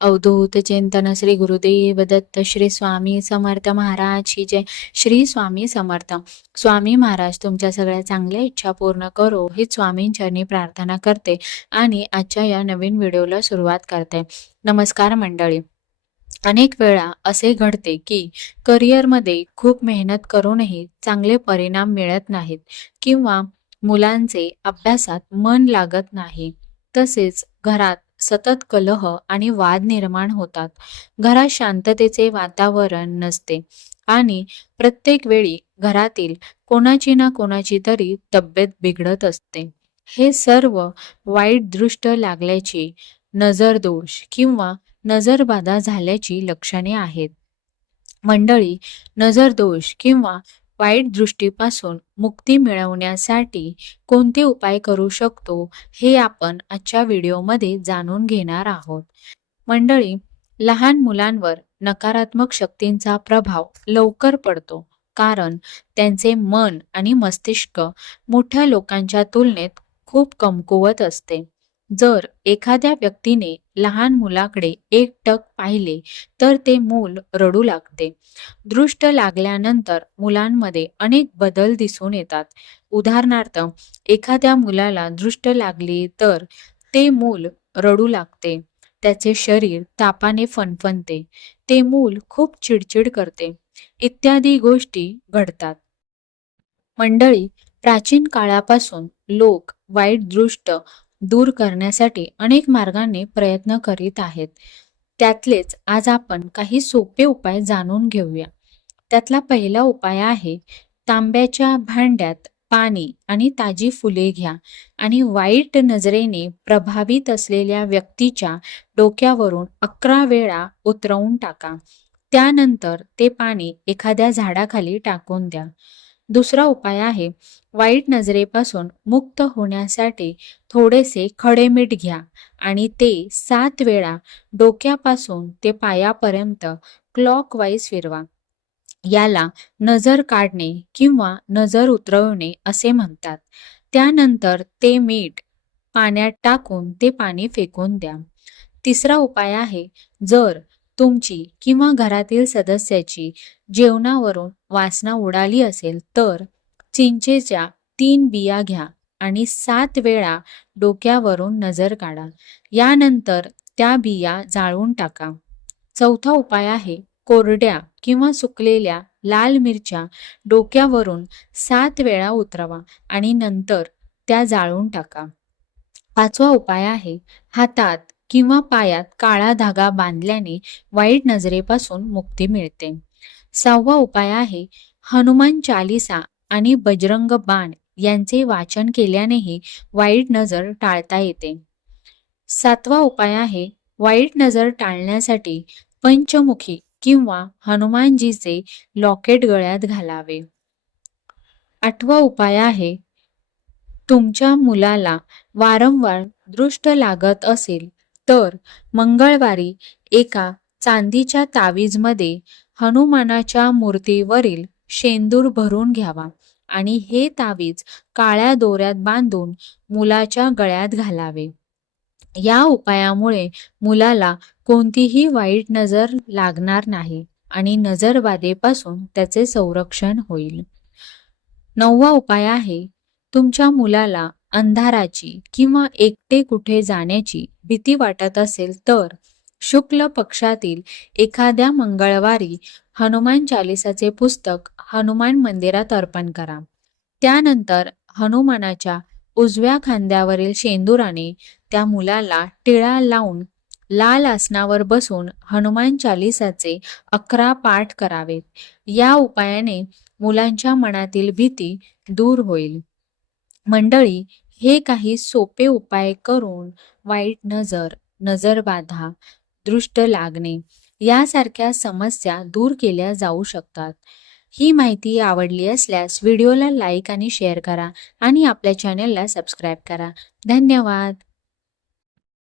अवधूत चिंतन श्री गुरुदेव दत्त श्री स्वामी समर्थ महाराज ही जय. श्री स्वामी समर्थ. स्वामी महाराज तुमच्या सगळ्या चांगल्या इच्छा पूर्ण करो ही स्वामींचरणी प्रार्थना करते आणि आजच्या या नवीन व्हिडिओला सुरुवात करते. नमस्कार मंडळी. अनेक वेळा असे घडते की करिअरमध्ये खूप मेहनत करूनही चांगले परिणाम मिळत नाहीत किंवा मुलांचे अभ्यासात मन लागत नाही. तसेच घरात सतत कलह आणि वाद निर्माण होतात. घरात शांततेचे वातावरण नसते आणि प्रत्येक वेळी घरातील कोणाची ना कोणाची तरी तब्येत बिघडत असते. हे सर्व वाईट दृष्ट लागल्याची नजरदोष किंवा नजरबाधा झाल्याची लक्षणे आहेत. मंडळी नजरदोष किंवा वाईट दृष्टीपासून मुक्ती मिळवण्यासाठी कोणते उपाय करू शकतो हे आपण आजच्या व्हिडिओमध्ये जाणून घेणार आहोत. मंडळी लहान मुलांवर नकारात्मक शक्तींचा प्रभाव लवकर पडतो कारण त्यांचे मन आणि मस्तिष्क मोठ्या लोकांच्या तुलनेत खूप कमकुवत असते. जर एखाद्या व्यक्तीने लहान मुलाकडे एकटक पाहिले तर ते मूल रडू लागते. दृष्ट लागल्यानंतर मुलांमध्ये अनेक बदल दिसून येतात. उदाहरणार्थ एखाद्या मुलाला दृष्ट लागली तर ते मूल रडू लागते. त्याचे शरीर तापाने फणफणते. ते मूल खूप चिडचिड करते. इत्यादी गोष्टी घडतात. मंडळी प्राचीन काळापासून लोक वाईट दृष्ट दूर करण्यासाठी अनेक मार्गाने प्रयत्न करीत आहेत. त्यातलेच आज आपण काही सोपे उपाय जाणून घेऊया. त्यातला पहिला उपाय आहे तांब्याच्या भांड्यात पाणी आणि ताजी फुले घ्या आणि वाईट नजरेने प्रभावित असलेल्या व्यक्तीच्या डोक्यावरून अकरा वेळा उतरवून टाका. त्यानंतर ते पाणी एखाद्या झाडाखाली टाकून द्या. दुसरा उपाय आहे वाईट नजरेपासून मुक्त होण्यासाठी थोडेसे खडे मीठ घ्या आणि ते सात वेळा डोक्यापासून ते पायापर्यंत क्लॉकवाईज फिरवा. याला नजर काढणे किंवा नजर उतरवणे असे म्हणतात. त्यानंतर ते मीठ पाण्यात टाकून ते पाणी फेकून द्या. तिसरा उपाय आहे जर तुमची किंवा घरातील सदस्याची जेवणावरून वासना उडाली असेल तर चिंचेच्या तीन बिया घ्या आणि सात वेळा डोक्यावरून नजर काढा. यानंतर त्या बिया जाळून टाका. चौथा उपाय आहे कोरड्या किंवा सुकलेल्या लाल मिरच्या डोक्यावरून सात वेळा उतरवा आणि नंतर त्या जाळून टाका. पाचवा उपाय आहे हातात किंवा पायात काळा धागा बांधल्याने वाईट नजरेपासून मुक्ती मिळते. सहावा उपाय आहे हनुमान चालिसा आणि बजरंग बाण यांचे वाचन केल्यानेही वाईट नजर टाळता येते. सातवा उपाय आहे वाईट नजर टाळण्यासाठी पंचमुखी किंवा हनुमानजीचे लॉकेट गळ्यात घालावे. आठवा उपाय आहे तुमच्या मुलाला वारंवार दृष्ट लागत असेल तर मंगळवारी एका चांदीच्या तावीजमध्ये हनुमानाच्या मूर्तीवरील शेंदूर भरून घ्यावा आणि हे तावीज काळ्या दोऱ्यात बांधून मुलाच्या गळ्यात घालावे. या उपायामुळे मुलाला कोणतीही वाईट नजर लागणार नाही आणि नजरबाधेपासून त्याचे संरक्षण होईल. नववा उपाय आहे तुमच्या मुलाला अंधाराची किंवा एकटे कुठे जाण्याची भीती वाटत असेल तर शुक्ल पक्षातील एखाद्या मंगळवारी हनुमान चालिसाचे पुस्तक हनुमान मंदिरात अर्पण करा. त्यानंतर हनुमानाच्या उजव्या खांद्यावरील शेंदुराने त्या मुलाला टिळा लावून लाल आसनावर बसून हनुमान चालिसाचे अकरा पाठ करावेत. या उपायाने मुलांच्या मनातील भीती दूर होईल. मंडळी हे काही सोपे उपाय करून वाईट नजर नजरबाधा दृष्ट लागणे यासारख्या समस्या दूर केल्या जाऊ शकतात. ही माहिती आवडली असल्यास व्हिडिओला लाईक आणि शेअर करा आणि आपल्या चॅनलला सबस्क्राईब करा. धन्यवाद!